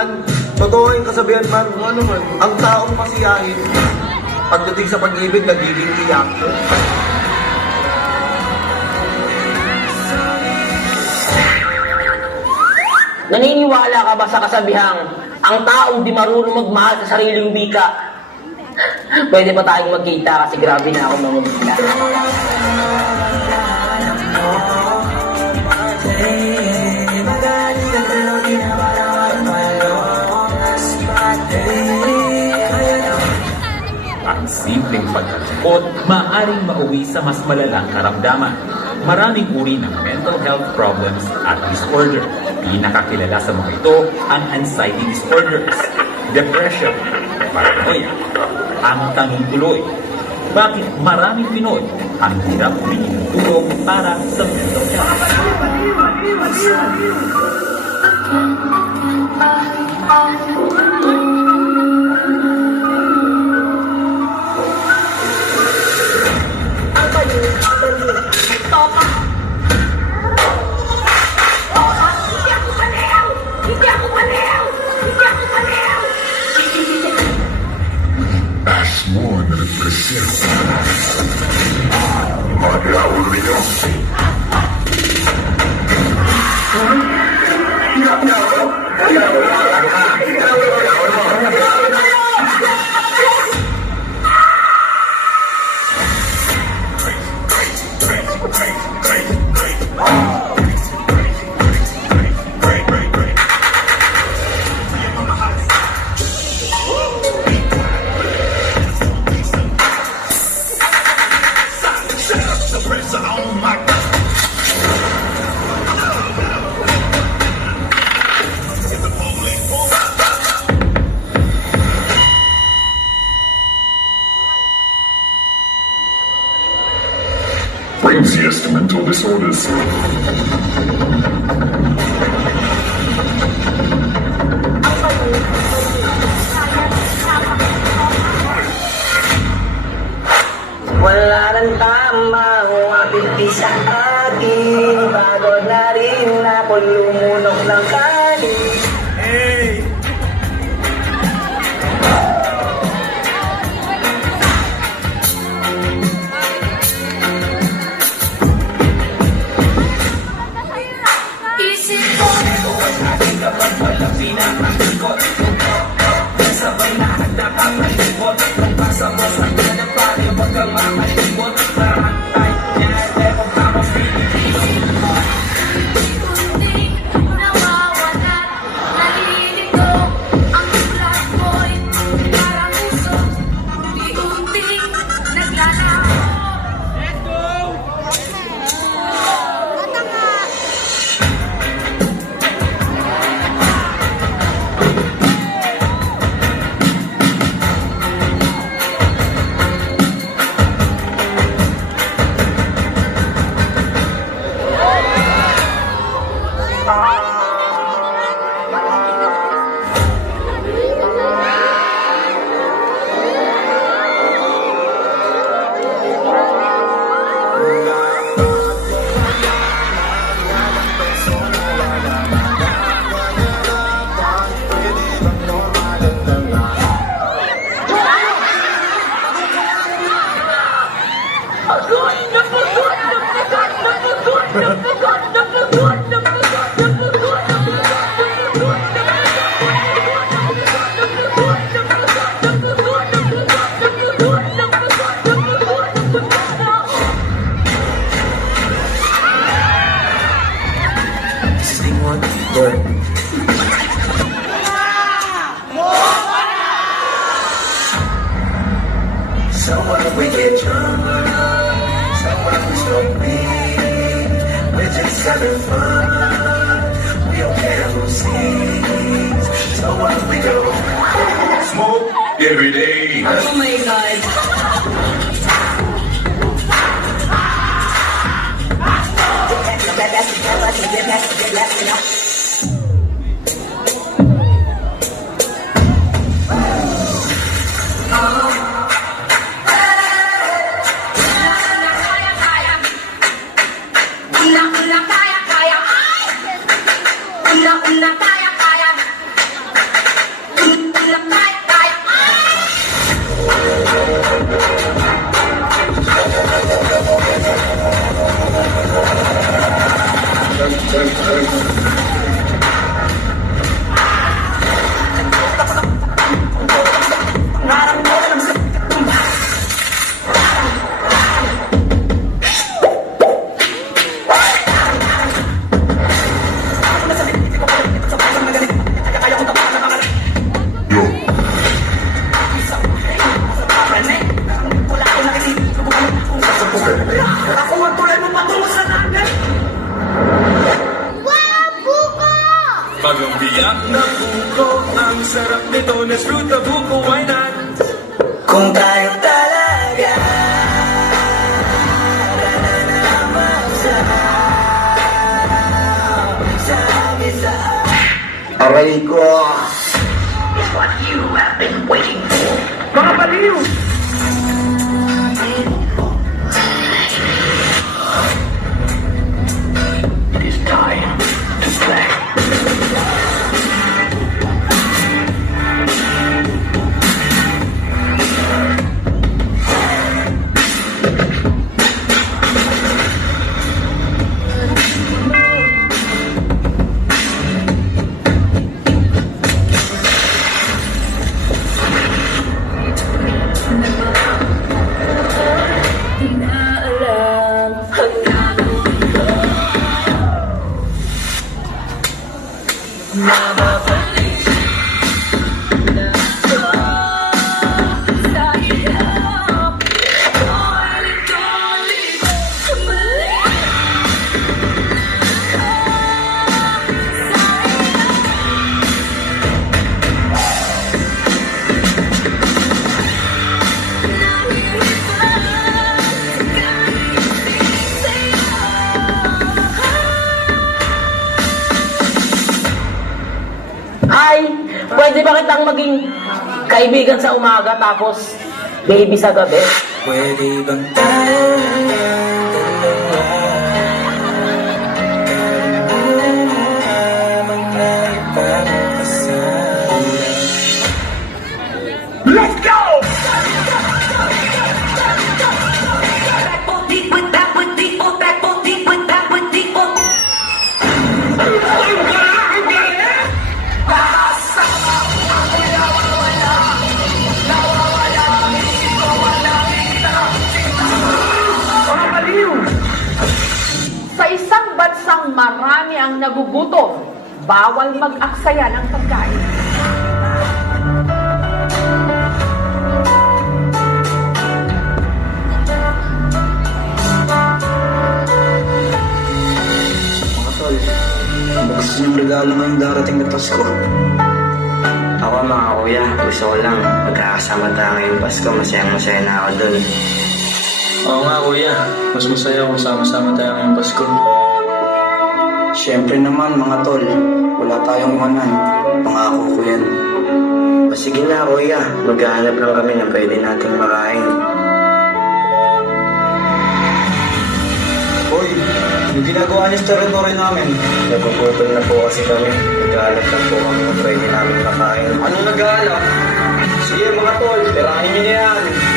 man. Totoo yung kasabihan man. Ano man? Ang taong masiyahin, pagdating sa pag-ibig, nagiging iyak. Naniniwala ka ba sa kasabihang ang taong di marunong magmahal sa sariling wika? Pwede ba tayong magkita kasi grabe na ako mamumula. Ang simpleng pagkatakot maaaring mauwi sa mas malalang karamdaman. Maraming uri ng mental health problems at disorder. Pinakakilala sa mga ito ang anxiety disorders, depression, paranoia. Ang tanong tuloy, bakit maraming Pinoy ang hirap humingi ng tulong para sa mental health? Ask more than it presents. Frenziest mental disorders. Wala nang tamang mapilti sa akin. Pagod na rin ako lumunok ng kanin. Isip ko kapag walang pinakakikot sabay na nagkakapalibot pagpasa mo sa kanyang pari huwag kang makalimot parang tayo niya pero tamang Pilipino unting nawawala nalilito ang ulat mo'y parang uso unti-unting naglalaho. Let's go! So what if we get drunk? So what if we smoke weed? We're just having fun. We don't care who sees. So what if we go smoke every day? Oh my God. Yo, Ako ang tulay mo patungo sa namin. Bagong biyak na buko, ang sarap nito na fruit na buko, why not? Kung tayo talaga Aray ko! mga baliw. Hi! Pwede ba kitang maging kaibigan sa umaga tapos baby sa gabi? Pwede bang tayo Let's go! Sa isang bansang marami ang nagugutom, bawal mag-aksaya ng pagkain. Mga tol, bukas yung regalo ngayong darating na Pasko. Ako mga kuya, gusto ko lang magkakasama tayo ngayong Pasko, masayang-masaya na ako dun. Oo nga kuya, mas masaya kung sama-sama tayo ngayong Pasko. Siyempre naman mga tol, wala tayong iwanan. Pangako ko yan. O sige na kuya, maghahanap lang kami na pwede natin makain. Hoy, yung ginagawa niyo sa teritoryo namin. Nagugutom na po kasi kami, maghahanap lang po kami na pwede namin makain. Anong nag-aalap? Sige mga tol, tirahin niyo na yan.